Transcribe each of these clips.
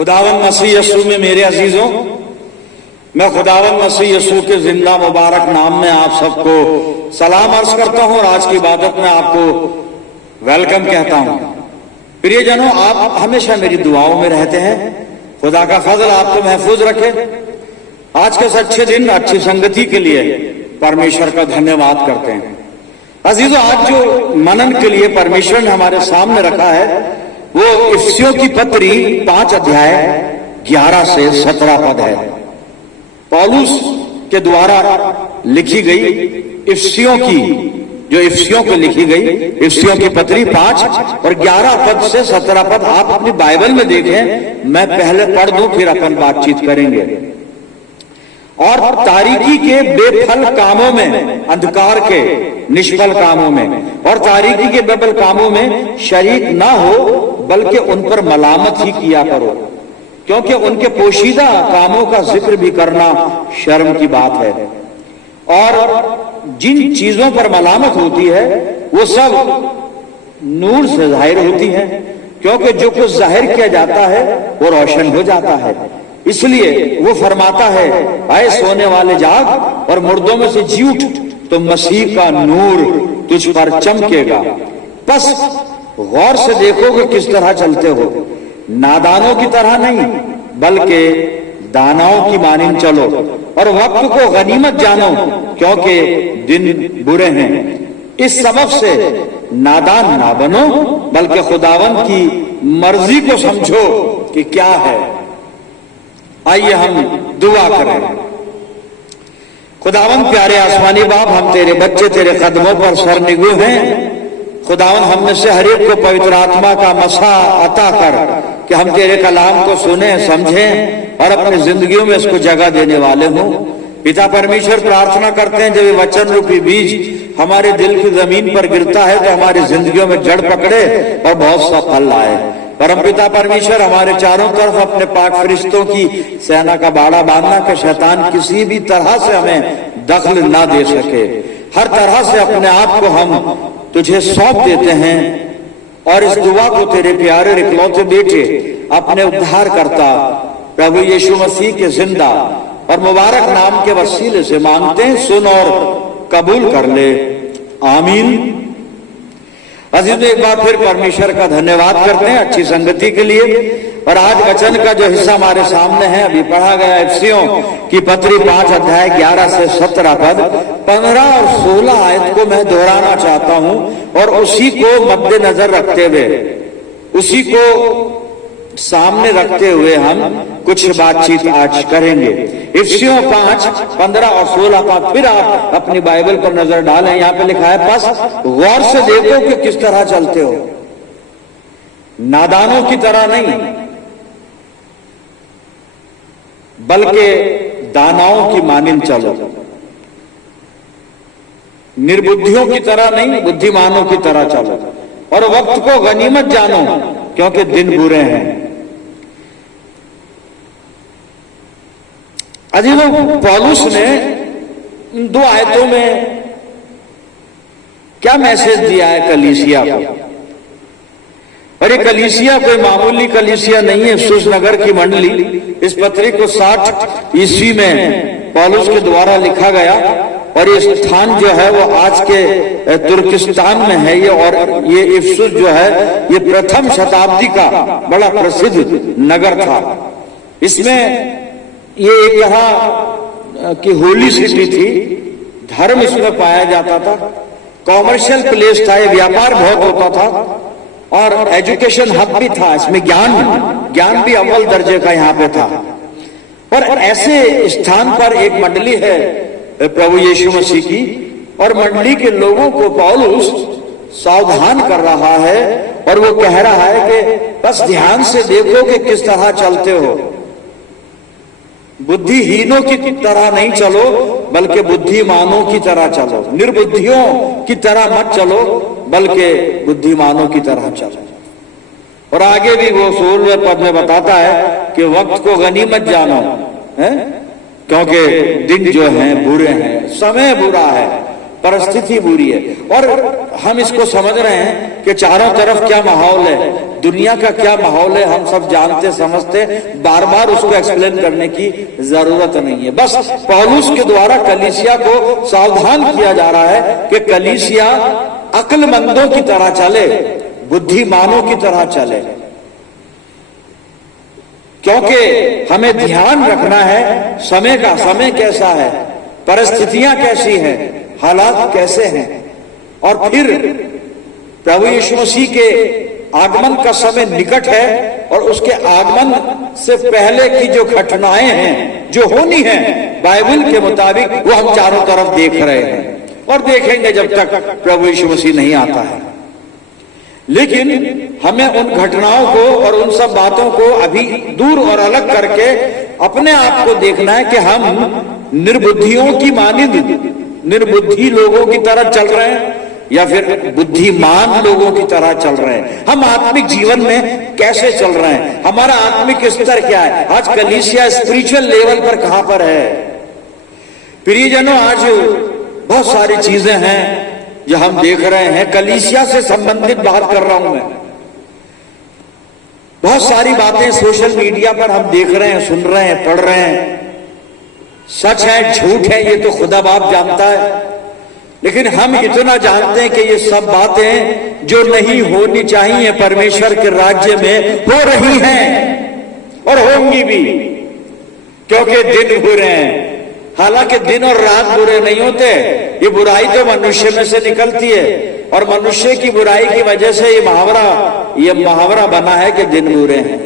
खुदावंद मसीह यीशु में मेरे अजीजों, मैं खुदावंद मसीह यीशु के जिंदा मुबारक नाम में आप सबको सलाम अर्ज करता हूं और आज की इबादत में आपको वेलकम कहता हूं। प्रियजनों, आप हमेशा मेरी दुआओं में रहते हैं। खुदा का फजल आपको महफूज रखे। आज के इस अच्छे दिन, अच्छी संगति के लिए परमेश्वर का धन्यवाद करते हैं। अजीजों, आज जो मनन के लिए परमेश्वर ने हमारे सामने रखा है वो इफिसियों की पत्री 5 अध्याय 11 से 17 पद है। पौलुस के द्वारा लिखी गई इफिसियों की, जो इफिसियों को लिखी गई इफिसियों की पत्री 5 और 11 पद से 17 पद आप अपनी बाइबल में देखें। मैं पहले पढ़ दूं, फिर अपन बातचीत करेंगे। और तारीकी के बेफल कामों में, अंधकार के निष्फल कामों में और तारीकी के बेफल कामों में शरीक ना हो, बल्कि उन पर मलामत ही किया करो, क्योंकि उनके पोशीदा कामों का जिक्र भी करना शर्म की बात है। और जिन चीजों पर मलामत होती है वो सब नूर से जाहिर होती है, क्योंकि जो कुछ जाहिर किया जाता है वो रोशन हो जाता है। इसलिए वो फरमाता है, आए सोने वाले जाग और मुर्दों में से जी उठ, तो मसीह का नूर तुझ पर चमकेगा। बस गौर से देखो कि किस तरह चलते हो, नादानों की तरह नहीं बल्कि दानाओं की मानिंद चलो, और वक्त को गनीमत जानो, क्योंकि दिन बुरे हैं। इस सबब से नादान ना बनो, बल्कि खुदावंद की मर्जी को समझो कि क्या है। आइए हम दुआ करें। खुदावंद प्यारे आसमानी बाप, हम तेरे बच्चे तेरे कदमों पर सर निगू हैं। खुदावंद हम में से हर एक को पवित्र आत्मा का मसा अता कर कि हम तेरे कलाम को सुने, समझें और अपनी जिंदगियों में इसको जगह देने वाले हों। पिता परमेश्वर, प्रार्थना करते हैं जब ये वचन रूपी बीज हमारे दिल की जमीन पर गिरता है तो हमारी जिंदगियों में जड़ पकड़े और बहुत सा फल लाए। परम पिता परमेश्वर, हमारे चारों तरफ अपने पाक फरिश्तों की सेना का बाड़ा बांधना कि शैतान किसी भी तरह से हमें दखल ना दे सके। हर तरह से अपने आप को हम तुझे सौंप देते हैं और इस दुआ को तेरे प्यारे इकलौते बेटे, अपने उद्धारकर्ता प्रभु यीशु मसीह के जिंदा और मुबारक नाम के वसीले से मांगते हैं। सुन और कबूल कर ले, आमीन। अजीज, एक बार फिर परमेश्वर का धन्यवाद करते हैं अच्छी संगति के लिए। और आज वचन का जो हिस्सा हमारे सामने है, अभी पढ़ा गया इफिसियों की पत्री 5 अध्याय 11 से 17 पद, 15 और 16 आयत को मैं दोहराना चाहता हूं और उसी को मद्देनजर रखते हुए, उसी को सामने रखते हुए हम कुछ बातचीत आज करेंगे। इफिसियों 5, 15 और 16 पद फिर आप अपनी बाइबल पर नजर डालें। यहां पे लिखा है, बस गौर से देखो कि किस तरह चलते हो, नादानों की तरह नहीं बल्कि दानाओं की मानिंद चलो, निर्बुद्धियों की तरह नहीं बुद्धिमानों की तरह चलो, और वक्त को गनीमत जानो, क्योंकि दिन बुरे हैं। अजीजों, पौलुस ने इन 2 आयतों में क्या मैसेज दिया है कलीसिया को। और ये कलीसिया कोई मामूली कलीसिया नहीं है। इफिसुस नगर की मंडली, इस पत्री को 60 ईस्वी में पौलुस के द्वारा लिखा गया और ये स्थान जो है वो आज के तुर्किस्तान में है। ये और ये इफिसुस जो है ये प्रथम शताब्दी का बड़ा प्रसिद्ध नगर था। इसमें ये एक तरह की होली सिटी थी, धर्म इसमें पाया जाता था, कॉमर्शियल प्लेस था, ये व्यापार बहुत होता था और एजुकेशन हब भी था। इसमें ज्ञान भी अव्वल दर्जे का यहाँ पे था। और ऐसे स्थान पर एक मंडली है प्रभु यीशु मसीह की, और मंडली के लोगों को पौलुस सावधान कर रहा है और वो कह रहा है कि बस ध्यान से देखो कि किस तरह चलते हो, बुद्धिहीनों की तरह नहीं चलो बल्कि बुद्धिमानों की तरह चलो, निर्बुद्धियों की तरह मत चलो बल्कि बुद्धिमानों की तरह चलो। और आगे भी वो 16वें पद में बताता है कि वक्त को गनीमत जानो, है क्योंकि दिन जो है बुरे हैं, समय बुरा है, परिस्थिति बुरी है। और हम इसको समझ रहे हैं कि चारों तरफ क्या माहौल है, दुनिया का क्या माहौल है हम सब जानते समझते, बार बार उसको एक्सप्लेन करने की जरूरत नहीं है। बस पौलुस के द्वारा कलीसिया को सावधान किया जा रहा है कि कलीसिया अक्लमंदों की तरह चले, बुद्धिमानों की तरह चले, क्योंकि हमें ध्यान रखना है समय का, समय कैसा है, परिस्थितियां कैसी हैं, हालात कैसे हैं, और फिर प्रभु यीशु मसीह के आगमन का समय निकट है और उसके आगमन से पहले की जो घटनाएं हैं जो होनी है बाइबल के मुताबिक, वो हम चारों तरफ देख रहे हैं और देखेंगे जब तक प्रभु यीशु मसीह नहीं आता है। लेकिन हमें उन घटनाओं को और उन सब बातों को अभी दूर और अलग करके अपने आप को देखना है कि हम निर्बुद्धियों की मानिंद निर्बुद्धि लोगों की तरह चल रहे हैं या फिर बुद्धिमान लोगों की तरह चल रहे हैं। हम आत्मिक जीवन में कैसे चल रहे हैं, हमारा आत्मिक स्तर क्या है, आज कलीसिया स्पिरिचुअल लेवल पर कहां पर है। प्रियजनों, आज बहुत सारी चीजें हैं जो हम देख रहे हैं, कलीसिया से संबंधित बात कर रहा हूं मैं। बहुत सारी बातें सोशल मीडिया पर हम देख रहे हैं, सुन रहे हैं, पढ़ रहे हैं। सच है झूठ है ये तो खुदा बाप जानता है, लेकिन हम इतना जानते हैं कि ये सब बातें जो नहीं होनी चाहिए परमेश्वर के राज्य में हो रही हैं और होंगी भी, क्योंकि दिन बुरे हैं। हालांकि दिन और रात बुरे नहीं होते, ये बुराई तो मनुष्य में से निकलती है और मनुष्य की बुराई की वजह से ये मुहावरा बना है कि दिन बुरे हैं।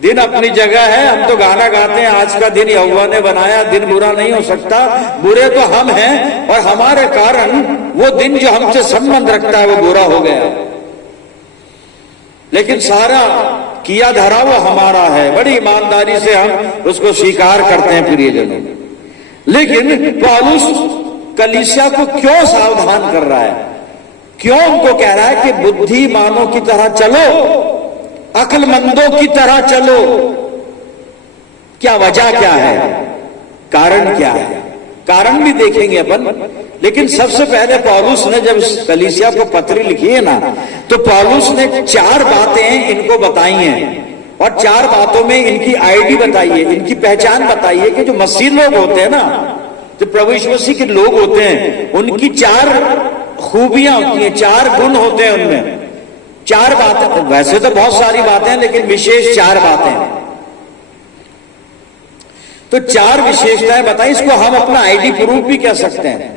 दिन अपनी जगह है, हम तो गाना गाते हैं आज का दिन यहोवा ने बनाया, दिन बुरा नहीं हो सकता। बुरे तो हम हैं और हमारे कारण वो दिन जो हमसे संबंध रखता है वो बुरा हो गया, लेकिन सारा किया धरा वो हमारा है। बड़ी ईमानदारी से हम उसको स्वीकार करते हैं प्रियजनों। लेकिन पौलुस कलीसिया को क्यों सावधान कर रहा है, क्यों उनको कह रहा है कि बुद्धिमानों की तरह चलो, अक्लमंदों की तरह चलो? क्या वजह क्या है, कारण क्या है? कारण भी देखेंगे अपन, लेकिन सबसे पहले पौलुस ने जब कलीसिया को पत्री लिखी है ना, तो पौलुस ने 4 बातें इनको बताई हैं और 4 बातों में इनकी आईडी बताई है, इनकी पहचान बताई है कि जो मसीह लोग होते हैं ना, जो प्रभु यीशु मसीह के लोग होते हैं, उनकी 4 खूबियां होती हैं, 4 गुण होते हैं उनमें। 4 बातें, वैसे तो बहुत सारी बातें हैं लेकिन विशेष 4 बातें, तो 4 विशेषताएं बताई। इसको हम अपना आईडी प्रूफ भी कह सकते हैं,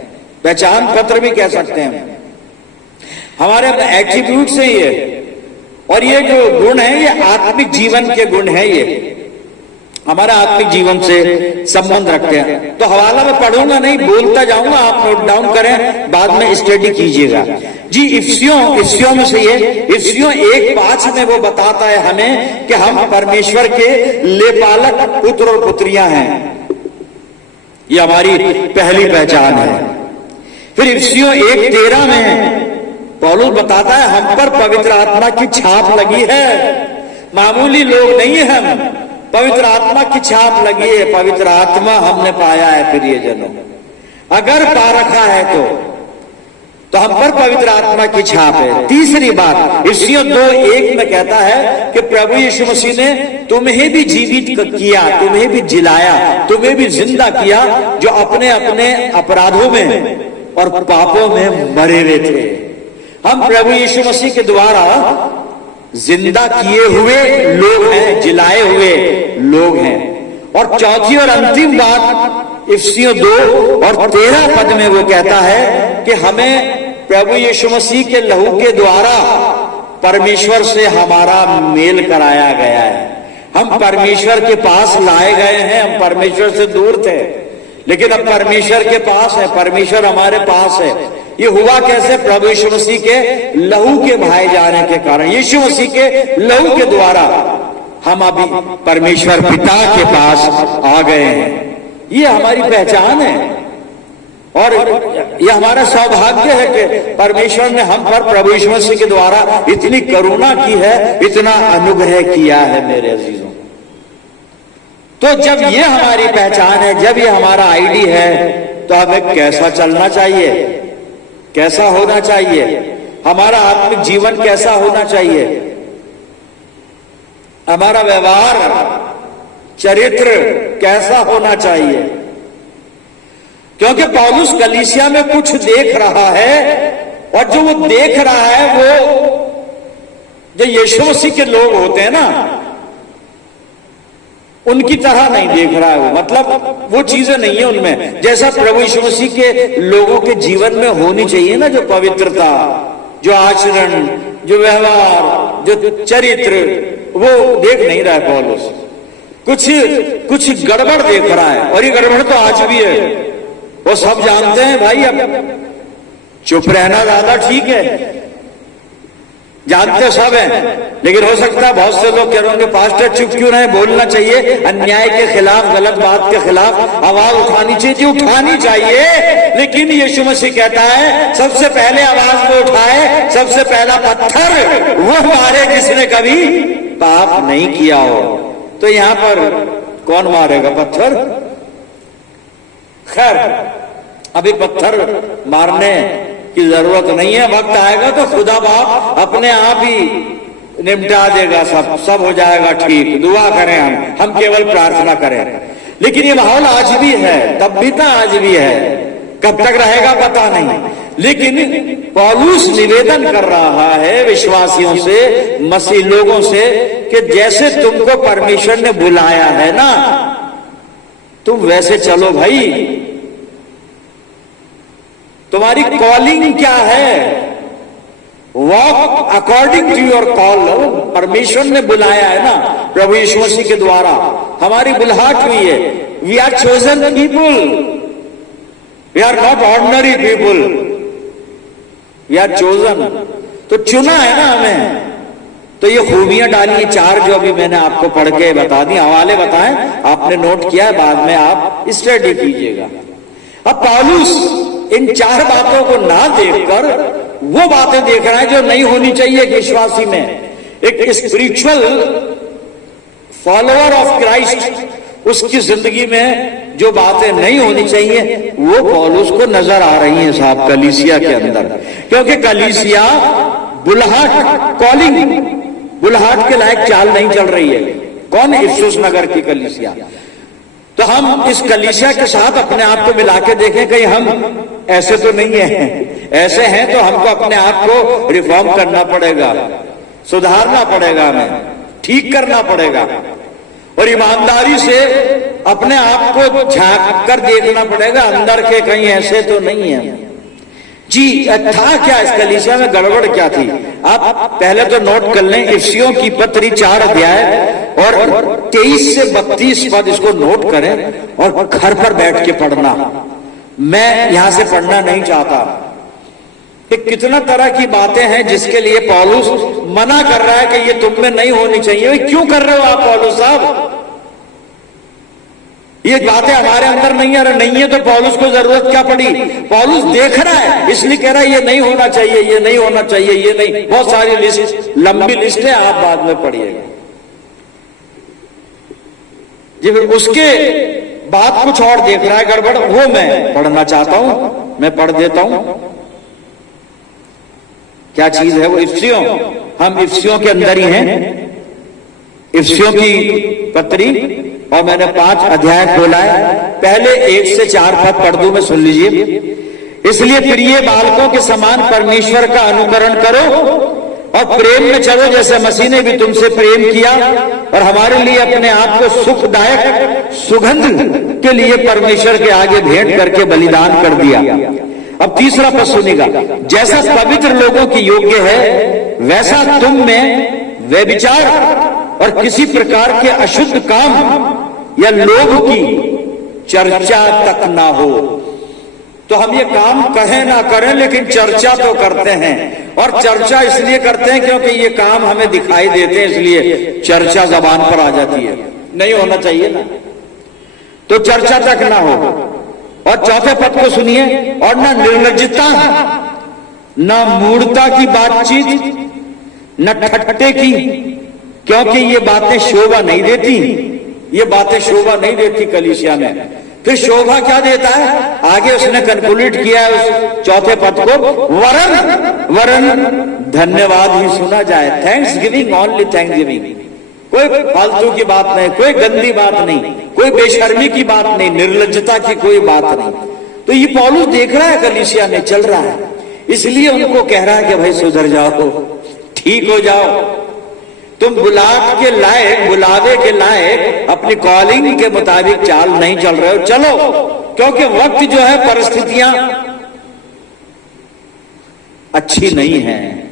पहचान पत्र भी कह सकते हैं, हमारे एट्रीब्यूट से ही है। और ये जो गुण है ये आत्मिक जीवन के गुण है, ये हमारा आत्मिक जीवन से संबंध रखते हैं। तो हवाला में पढ़ूंगा नहीं, बोलता जाऊंगा, आप नोट डाउन करें, बाद में स्टडी कीजिएगा जी। इफ्सियों में से ये इफ्सियों 1:5 में वो बताता है हमें कि हम परमेश्वर के लेपालक पुत्र और पुत्रियां हैं, ये हमारी पहली पहचान है। फिर इफ्सियों 1:13 में पौलुस बताता है हम पर पवित्र आत्मा की छाप लगी है, मामूली लोग नहीं है हम, पवित्र आत्मा की छाप लगी है, पवित्र आत्मा हमने पाया है प्रियजनों। अगर पा रखा है तो हम पर पवित्र आत्मा की छाप है। तीसरी बात इफ्सियों 2:1 में कहता है कि प्रभु यीशु मसीह ने तुम्हें भी जीवित किया, तुम्हें भी जिलाया, तुम्हें भी जिंदा किया, जो अपने अपने अपराधों में और पापों में मरे हुए थे। हम प्रभु यीशु मसीह के द्वारा जिंदा किए हुए लोग हैं, जिलाए हुए लोग हैं। और चौथी और अंतिम बात इफ्सियों 2:13 में वो कहता है कि हमें प्रभु यीशु मसीह के लहू के द्वारा परमेश्वर से हमारा मेल कराया गया है। हम परमेश्वर के पास लाए गए हैं, हम परमेश्वर से दूर थे लेकिन अब परमेश्वर के पास है, परमेश्वर हमारे पास है। ये हुआ कैसे? प्रभु यीशु मसीह के लहू के बहाए जाने के कारण, यीशु मसीह के लहू के द्वारा हम अभी परमेश्वर पिता के पास आ गए हैं। ये हमारी पहचान है और यह हमारा सौभाग्य है कि परमेश्वर ने हम पर प्रभु यीशु मसीह के द्वारा इतनी करुणा की है, इतना अनुग्रह किया है मेरे अजीजों। तो जब ये हमारी पहचान है, जब ये हमारा आईडी है, तो हमें कैसा चलना चाहिए, कैसा होना चाहिए, हमारा आत्मिक जीवन कैसा होना चाहिए? हमारा व्यवहार, चरित्र कैसा होना चाहिए। क्योंकि पौलुस कलीसिया में कुछ देख रहा है, और जो वो देख रहा है वो जो यीशु मसीह के लोग होते हैं ना, उनकी तरह नहीं देख रहा है वो। मतलब वो चीजें नहीं है उनमें जैसा प्रभु यीशु मसीह के लोगों के जीवन में होनी चाहिए ना, जो पवित्रता, जो आचरण, जो व्यवहार, जो चरित्र, वो देख नहीं रहा है पौलुस। कुछ गड़बड़ देख रहा है, और ये गड़बड़ तो आज भी है, वो सब जानते हैं भाई। अब चुप रहना ज्यादा ठीक है, जानते सब हैं, लेकिन हो सकता है बहुत से लोग कह रहे होंगे पास्टर चुप क्यों रहे, बोलना चाहिए, अन्याय के खिलाफ, गलत बात के खिलाफ आवाज उठानी चाहिए, उठानी चाहिए। लेकिन यीशु मसीह कहता है सबसे पहले आवाज वो उठाए, सबसे पहला पत्थर वो मारे जिसने कभी पाप नहीं किया हो। तो यहां पर कौन मारेगा पत्थर? खैर, अभी पत्थर मारने की जरूरत नहीं है, वक्त आएगा तो खुदा बाप अपने आप ही निपटा देगा, सब हो जाएगा ठीक। दुआ करें, हम केवल प्रार्थना करें। लेकिन ये माहौल आज भी है, तब भी था, आज भी है, कब तक रहेगा पता नहीं। लेकिन पौलुस निवेदन कर रहा है विश्वासियों से, मसीह लोगों से, कि जैसे तुमको परमेश्वर ने बुलाया है ना, तुम वैसे चलो भाई। तुम्हारी कॉलिंग क्या है? Walk according to your call. परमेश्वर ने बुलाया है ना प्रभु यीशु मसीह के द्वारा, हमारी बुलाहट हुई है। We are chosen people, we are not ordinary people, we are chosen. तो चुना है ना हमें। तो ये खूबियां डालिए चार, जो अभी मैंने आपको पढ़ के बता दी, हवाले बताएं, आपने नोट किया है, बाद में आप स्टडी कीजिएगा। अब पौलुस इन चार बातों को ना देखकर वो बातें देख रहा है जो नहीं होनी चाहिए एक विश्वासी में। एक स्पिरिचुअल फॉलोअर ऑफ क्राइस्ट, उसकी जिंदगी में जो बातें नहीं होनी चाहिए वो पौलुस को नजर आ रही हैं साहब कलीसिया के अंदर। क्योंकि कलीसिया बुलाहट, कॉलिंग, बुलाहट के लायक चाल नहीं चल रही है। कौन? इफिसुस नगर की कलीसिया। तो हम इस कलीसिया के साथ अपने आप को मिला के देखें, कहीं हम ऐसे तो नहीं है। ऐसे हैं तो हमको अपने आप को रिफॉर्म करना पड़ेगा, सुधारना पड़ेगा, हमें ठीक करना पड़ेगा, और ईमानदारी से अपने आप को झांक कर देखना पड़ेगा अंदर के, कहीं ऐसे तो नहीं है जी। था क्या इस कलीसिया में, गड़बड़ क्या थी? आप पहले तो नोट कर लें, इफिसियों की पत्री 4 अध्याय और 23 से 32 पद, इसको नोट करें और घर पर बैठ के पढ़ना। मैं यहां से पढ़ना नहीं चाहता कि कितना तरह की बातें हैं जिसके लिए पौलुस मना कर रहा है कि ये तुम में नहीं होनी चाहिए। क्यों कर रहे हो आप पौलुस साहब? ये बातें हमारे अंदर नहीं है। नहीं है तो पौलुस को जरूरत क्या पड़ी? पौलुस देख रहा है इसलिए कह रहा है ये नहीं होना चाहिए, ये नहीं होना चाहिए, ये नहीं। बहुत सारी लिस्ट, लंबी लिस्ट है, आप बाद में पढ़िएगा जी। फिर उसके बाद कुछ और देख रहा है गड़बड़, वो मैं पढ़ना चाहता हूं, मैं पढ़ देता हूं। क्या चीज है वो? इफिसियों, हम इफिसियों के अंदर ही हैं। इफिसियों की पत्री, और मैंने 5 अध्याय खोला है। पहले 1 से 4 पद पढ़ दूं मैं, सुन लीजिए। इसलिए प्रिय बालकों के समान परमेश्वर का अनुकरण करो और प्रेम में चलो, जैसे मसीह ने भी तुमसे प्रेम किया और हमारे लिए अपने आप को सुखदायक सुगंध के लिए परमेश्वर के आगे भेंट करके बलिदान कर दिया। अब तीसरा पद सुनिएगा। जैसा पवित्र लोगों की योग्य है वैसा तुम में व्यभिचार और किसी प्रकार के अशुद्ध काम या लोभ की चर्चा तक ना हो। तो हम ये काम कहें ना करें, लेकिन चर्चा तो करते हैं। और चर्चा इसलिए करते हैं क्योंकि ये काम हमें दिखाई देते हैं, इसलिए चर्चा जबान पर आ जाती है। नहीं होना चाहिए ना, तो चर्चा तक ना हो। और चौथे पद को सुनिए। और ना निर्लज्जता, ना मूढ़ता की बातचीत, न ठट्ठे की, क्योंकि ये बातें शोभा नहीं देती। ये बातें शोभा नहीं देती कलीसिया में। फिर शोभा क्या देता है? आगे उसने कंक्लूड किया है उस चौथे पद को, वरन धन्यवाद ही सुना जाए। Thanks giving, only thanks giving. कोई फालतू की बात नहीं, कोई गंदी बात नहीं, कोई बेशर्मी की बात नहीं, निर्लज्जता की कोई बात नहीं। तो ये पौलुस देख रहा है कलीसिया में चल रहा है, इसलिए उनको कह रहा है कि भाई सुधर जाओ, ठीक हो जाओ, तुम बुलावे के लायक अपनी कॉलिंग के मुताबिक चाल नहीं चल रहे हो, चलो, क्योंकि वक्त जो है, परिस्थितियां अच्छी नहीं है।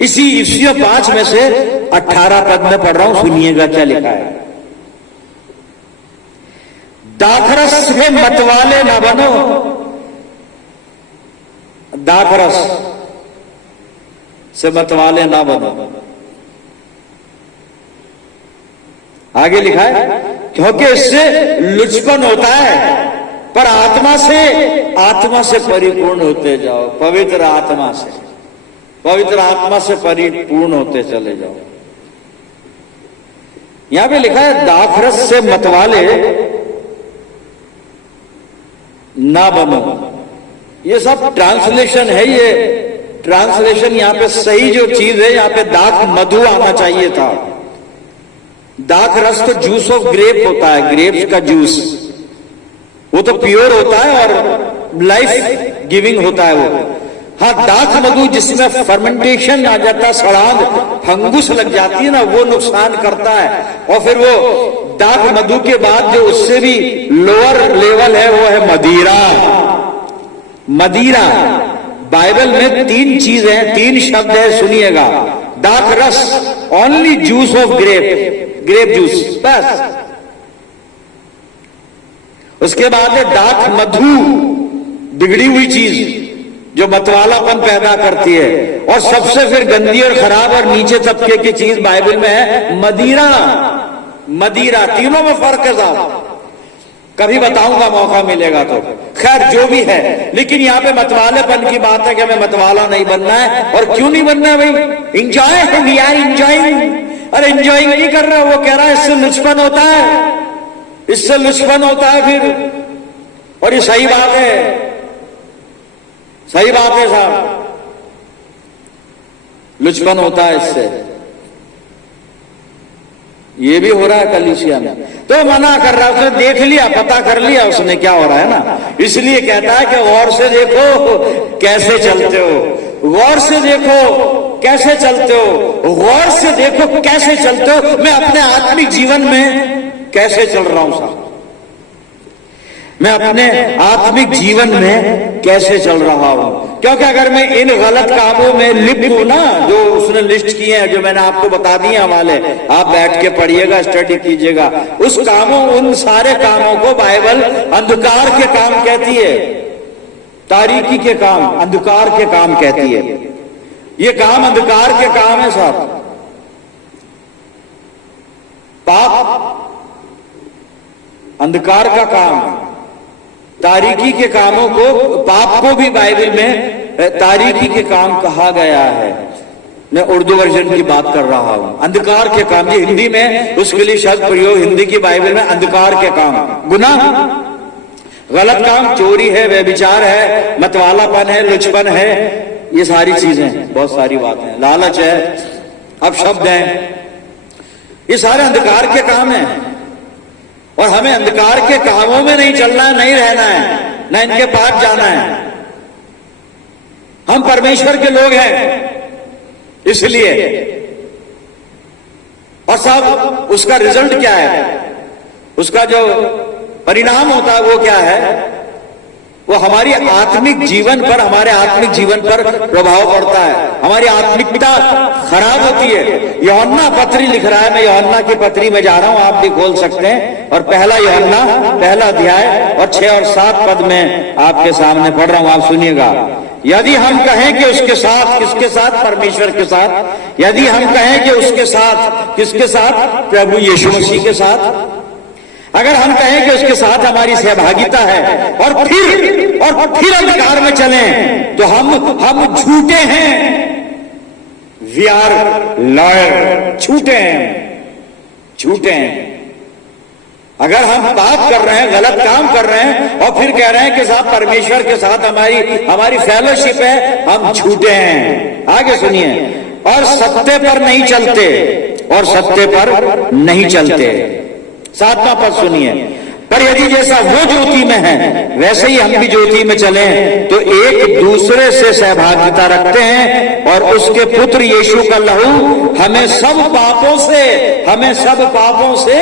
इसी इफ्सियों 5 में से 18 पद में पढ़ रहा हूं, सुनिएगा क्या लिखा है। दाखरस से मतवाले ना बनो, दाखरस से मतवाले ना बनो। आगे लिखा है, क्योंकि इससे लुचपन होता है, पर आत्मा से परिपूर्ण होते जाओ, पवित्र आत्मा से परिपूर्ण होते चले जाओ। यहां पे लिखा है दाखरस से मतवाले ना बनो। ये सब ट्रांसलेशन है, ये ट्रांसलेशन यहां पे सही जो चीज है, यहां पे दाख मधु आना चाहिए था। दाख रस तो जूस ऑफ ग्रेप होता है, ग्रेप्स का जूस, वो तो प्योर होता है और लाइफ गिविंग होता है वो। हाँ, दाख मधु जिसमें फर्मेंटेशन आ जाता है, सड़ांध फंगुस लग जाती है ना, वो नुकसान करता है। और फिर वो दाख मधु के बाद जो उससे भी लोअर लेवल है, वो है मदिरा। मदिरा बाइबल में 3 चीजें हैं, 3 शब्द है, सुनिएगा। दाख रस, only juice of grape juice, बस। उसके बाद है दाख मधु, बिगड़ी हुई चीज जो मतवालापन पैदा करती है। और सबसे फिर गंदी और खराब और नीचे तबके की चीज बाइबल में है मदिरा। मदिरा, तीनों में फर्क है साहब, कभी बताऊंगा मौका मिलेगा तो। खैर जो भी है, लेकिन यहाँ पे मतवालेपन की बात है कि हमें मतवाला नहीं बनना है। और क्यों नहीं बनना है भाई? इंजॉय है, वी आर इंजॉइंग। अरे इंजॉइंग नहीं कर रहा, वो कह रहा है इससे लुचपन होता है, इससे लुचपन होता है फिर। और ये सही बात है, सही बात है साहब, लुचपन होता है इससे। ये भी हो रहा है कलीसिया में, तो मना कर रहा है। उसने देख लिया, पता कर लिया उसने क्या हो रहा है ना, इसलिए कहता है कि गौर से देखो कैसे चलते हो, गौर से देखो कैसे चलते हो, गौर से देखो कैसे चलते हो। मैं अपने आत्मिक जीवन में कैसे चल रहा हूं साहब, मैं अपने आत्मिक जीवन में कैसे चल रहा हूं। क्योंकि अगर मैं इन गलत कामों में लिप्त हूं ना, जो उसने लिस्ट किए हैं, जो मैंने आपको बता दिए हवाले, आप बैठ के पढ़िएगा, स्टडी कीजिएगा। उस कामों, उन सारे कामों को बाइबल अंधकार के काम कहती है, तारीकी के काम, अंधकार के काम कहती है। ये काम अंधकार के काम है साहब। पाप अंधकार का काम, तारीकी के कामों को, पाप को भी बाइबल में तारीकी के काम कहा गया है। मैं उर्दू वर्जन की बात कर रहा हूं, अंधकार के काम। ये हिंदी में उसके लिए शब्द प्रयोग हिंदी की बाइबल में अंधकार के काम, गुनाह, गलत काम, चोरी है, व्यभिचार है, मतवालापन है, लुचपन है, ये सारी चीजें, बहुत सारी बातें, लालच है, अपशब्द है, ये सारे अंधकार के काम हैं। और हमें अंधकार के कामों में नहीं चलना है, नहीं रहना है, ना इनके पास जाना है। हम परमेश्वर के लोग हैं इसलिए। और साहब उसका रिजल्ट क्या है, उसका जो परिणाम होता है वो क्या है? वो हमारी आत्मिक जीवन पर, हमारे आत्मिक जीवन पर प्रभाव पड़ता है, हमारी आत्मिकता खराब होती है। यूहन्ना पत्री लिख रहा है, मैं यूहन्ना की पत्री में जा रहा हूं, आप भी खोल सकते हैं। और पहला यूहन्ना, पहला अध्याय और 6 और 7 पद में आपके सामने पढ़ रहा हूं, आप सुनिएगा। यदि हम कहें कि उसके साथ, किसके साथ? परमेश्वर के साथ। यदि हम कहें कि उसके साथ, किसके साथ? प्रभु यीशु मसीह के साथ। अगर हम कहें कि उसके साथ हमारी सहभागिता है और फिर अंधकार में चलें, तो हम झूठे हैं। वी आर लॉयर, झूठे हैं। अगर हम पाप कर रहे हैं, गलत काम कर रहे हैं और फिर कह रहे हैं कि साहब परमेश्वर के साथ हमारी फेलोशिप है, हम झूठे हैं। आगे सुनिए। और सत्य पर नहीं चलते, और सत्य पर नहीं चलते। 7वां पद सुनिए, पर यदि जैसा वो ज्योति में है वैसे ही हम भी ज्योति में चले तो एक दूसरे से सहभागिता रखते हैं और उसके पुत्र यीशु का लहू हमें सब पापों से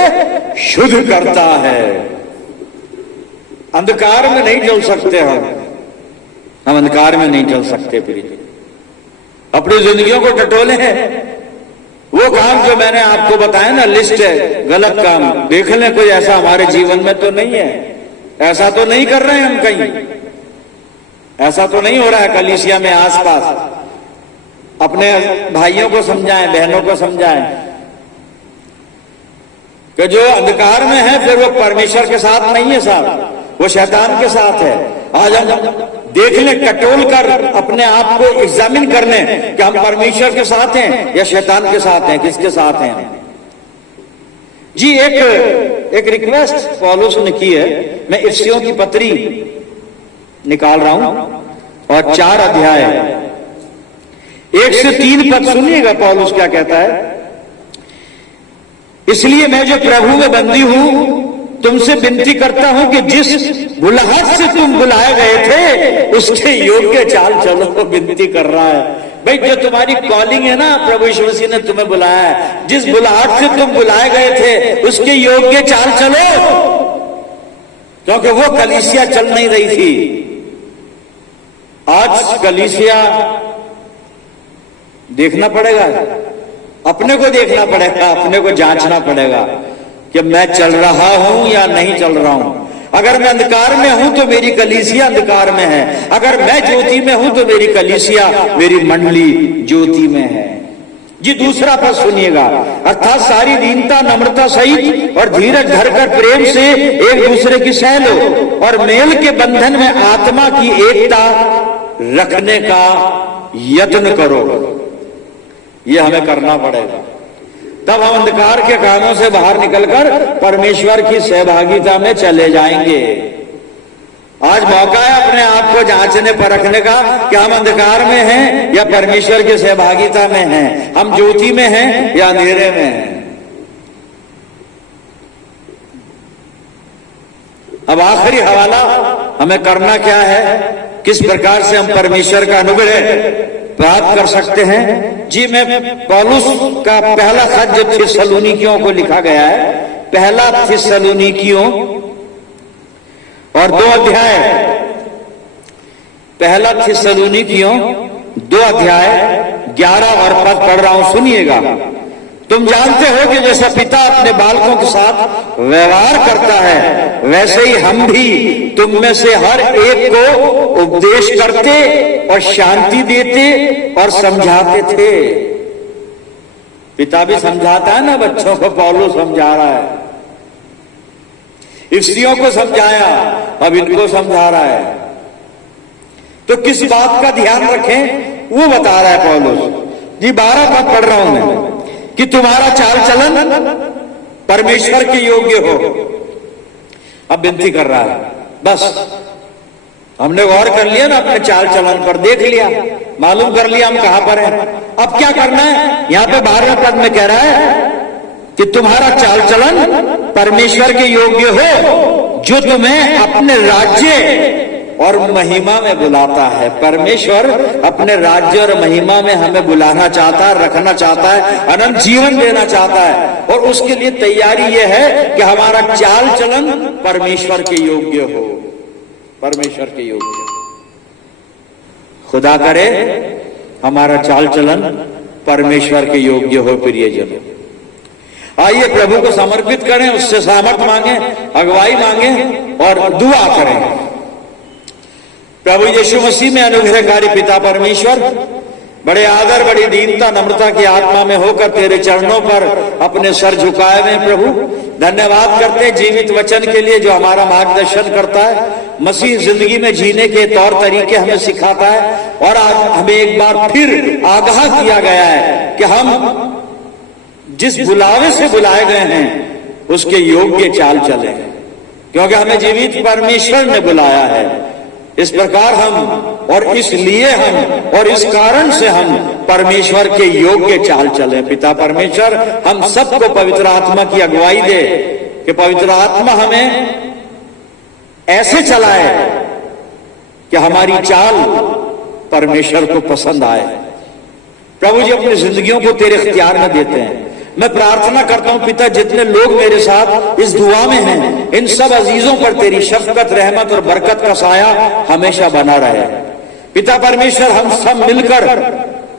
शुद्ध करता है। अंधकार में नहीं चल सकते हम अंधकार में नहीं चल सकते। प्रिय, अपनी जिंदगियों को टटोले हैं। वो काम जो मैंने आपको बताया ना, लिस्ट है, गलत काम देख लें, कोई ऐसा हमारे जीवन में तो नहीं है। ऐसा तो नहीं कर रहे हैं हम, कहीं ऐसा तो नहीं हो रहा है कलीसिया में आसपास। अपने भाइयों को समझाएं, बहनों को समझाएं कि जो अंधकार में है फिर वो परमेश्वर के साथ नहीं है साहब, वो शैतान के साथ है। आज हम देख लें, टटोल कर अपने आप को एग्जामिन कर लें कि हम परमेश्वर के साथ हैं या शैतान के साथ हैं, किसके साथ हैं। जी एक रिक्वेस्ट पौलुस ने की है। मैं इफिसियों की पत्री निकाल रहा हूं और 4 अध्याय 1 से 3 पद सुनिएगा पौलुस क्या कहता है। इसलिए मैं जो प्रभु में बंदी हूं तुमसे विनती करता हूं कि जिस बुलाहट से तुम बुलाए गए थे उसके योग्य चाल चलो। विनती कर रहा है भाई, जो तुम्हारी कॉलिंग है ना, प्रभु यीशु मसीह ने तुम्हें बुलाया है, जिस बुलाहट से तुम बुलाए गए थे उसके योग्य चाल चलो। क्योंकि वो कलीसिया चल नहीं रही थी। आज कलीसिया देखना पड़ेगा, अपने को देखना पड़ेगा, अपने को जांचना पड़ेगा कि मैं चल रहा हूं या नहीं चल रहा हूं। अगर मैं अंधकार में हूं तो मेरी कलीसिया अंधकार में है, अगर मैं ज्योति में हूं तो मेरी कलीसिया, मेरी मंडली ज्योति में है। जी दूसरा पद सुनिएगा, अर्थात सारी दीनता नम्रता सहित और धीरज धरकर प्रेम से एक दूसरे की सह लो और मेल के बंधन में आत्मा की एकता रखने का यत्न करो। यह हमें करना पड़ेगा, तब हम अंधकार के कामों से बाहर निकलकर परमेश्वर की सहभागिता में चले जाएंगे। आज मौका है अपने आप को जांचने परखने का कि हम अंधकार में हैं या परमेश्वर की सहभागिता में हैं, हम ज्योति में हैं या अंधेरे में हैं। अब आखिरी हवाला हमें करना क्या है, किस प्रकार से हम परमेश्वर का अनुग्रह प्राप्त कर सकते हैं। जी मैं पौलुस का पहला खत जो थिस्सलुनीकियों को लिखा गया है, पहला थिस्सलुनीकियों और 2 अध्याय, पहला थिस्सलुनीकियों 2 अध्याय 11 और पद पढ़ रहा हूं, सुनिएगा। तुम जानते हो कि जैसा पिता अपने बालकों के साथ व्यवहार करता है वैसे ही हम भी तुम में से हर एक को उपदेश करते और शांति देते और समझाते थे। पिता भी समझाता है ना बच्चों को, पौलुस समझा रहा है। इफिसियों को समझाया, अब इनको समझा रहा है। तो किस बात का ध्यान रखें वो बता रहा है पौलुस। जी 12 पद पढ़ रहा हूं मैं, कि तुम्हारा चाल चलन परमेश्वर के योग्य हो। अब विनती कर रहा है, बस हमने गौर कर लिया ना अपने चाल चलन पर, देख लिया, मालूम कर लिया हम कहां पर हैं। अब क्या करना है, यहां पे 12वें पद में कह रहा है कि तुम्हारा चाल चलन परमेश्वर के योग्य हो जो तुम्हें अपने राज्य और महिमा में बुलाता है। परमेश्वर अपने राज्य और महिमा में हमें बुलाना चाहता है, रखना चाहता है, अनंत जीवन देना चाहता है, और उसके लिए तैयारी यह है कि हमारा चाल चलन परमेश्वर के योग्य हो, परमेश्वर के योग्य। खुदा करे हमारा चाल चलन परमेश्वर के योग्य हो। प्रियजनों, आइए प्रभु को समर्पित करें, उससे सामर्थ मांगे, अगुवाई मांगे और दुआ करें। प्रभु यीशु मसीह में अनुग्रहकारी पिता परमेश्वर, बड़े आदर, बड़ी दीनता नम्रता की आत्मा में होकर तेरे चरणों पर अपने सर झुकाए हुए प्रभु धन्यवाद करते हैं जीवित वचन के लिए जो हमारा मार्गदर्शन करता है, मसीह जिंदगी में जीने के तौर तरीके हमें सिखाता है, और आज हमें एक बार फिर आगाह किया गया है कि हम जिस बुलावे से बुलाए गए हैं उसके योग्य चाल चले, क्योंकि हमें जीवित परमेश्वर ने बुलाया है। इस प्रकार हम और इसलिए हम और इस कारण से हम परमेश्वर के योग्य चाल चले। पिता परमेश्वर हम सबको पवित्र आत्मा की अगुवाई दे कि पवित्र आत्मा हमें ऐसे चलाए कि हमारी चाल परमेश्वर को पसंद आए। प्रभु जी अपनी जिंदगियों को तेरे इख्तियार में देते हैं। मैं प्रार्थना करता हूं पिता, जितने लोग मेरे साथ इस दुआ में हैं, इन सब अजीजों पर तेरी शफकत, रहमत और बरकत का साया हमेशा बना रहे। पिता परमेश्वर हम सब मिलकर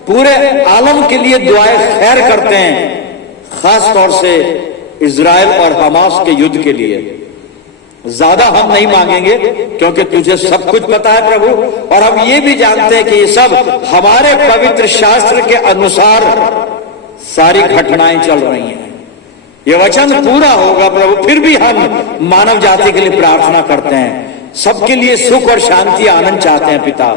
पूरे आलम के लिए दुआएं खैर करते हैं, खास तौर से इजराइल और हमास के युद्ध के लिए। ज्यादा हम नहीं मांगेंगे क्योंकि तुझे सब कुछ पता है प्रभु, और हम ये भी जानते हैं कि ये सब हमारे पवित्र शास्त्र के अनुसार सारी घटनाएं चल रही हैं। ये वचन पूरा होगा प्रभु। फिर भी हम मानव जाति के लिए प्रार्थना करते हैं, सबके लिए सुख और शांति आनंद चाहते हैं। पिता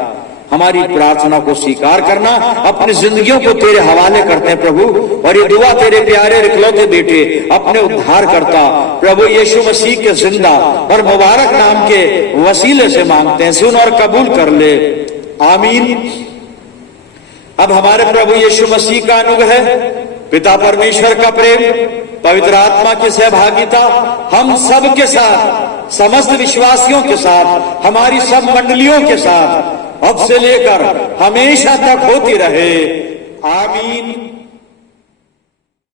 हमारी प्रार्थना को स्वीकार करना, अपनी जिंदगियों को तेरे हवाले करते हैं प्रभु, और ये दुआ तेरे प्यारे इकलौते बेटे अपने उद्धार करता प्रभु यीशु मसीह के जिंदा और मुबारक नाम के वसीले से मांगते हैं। सुन और कबूल कर ले, आमीन। अब हमारे प्रभु यीशु मसीह का अनुग्रह, पिता परमेश्वर का प्रेम, पवित्र आत्मा की सहभागिता हम सब के साथ, समस्त विश्वासियों के साथ, हमारी सब मंडलियों के साथ अब से लेकर हमेशा तक होती रहे, आमीन।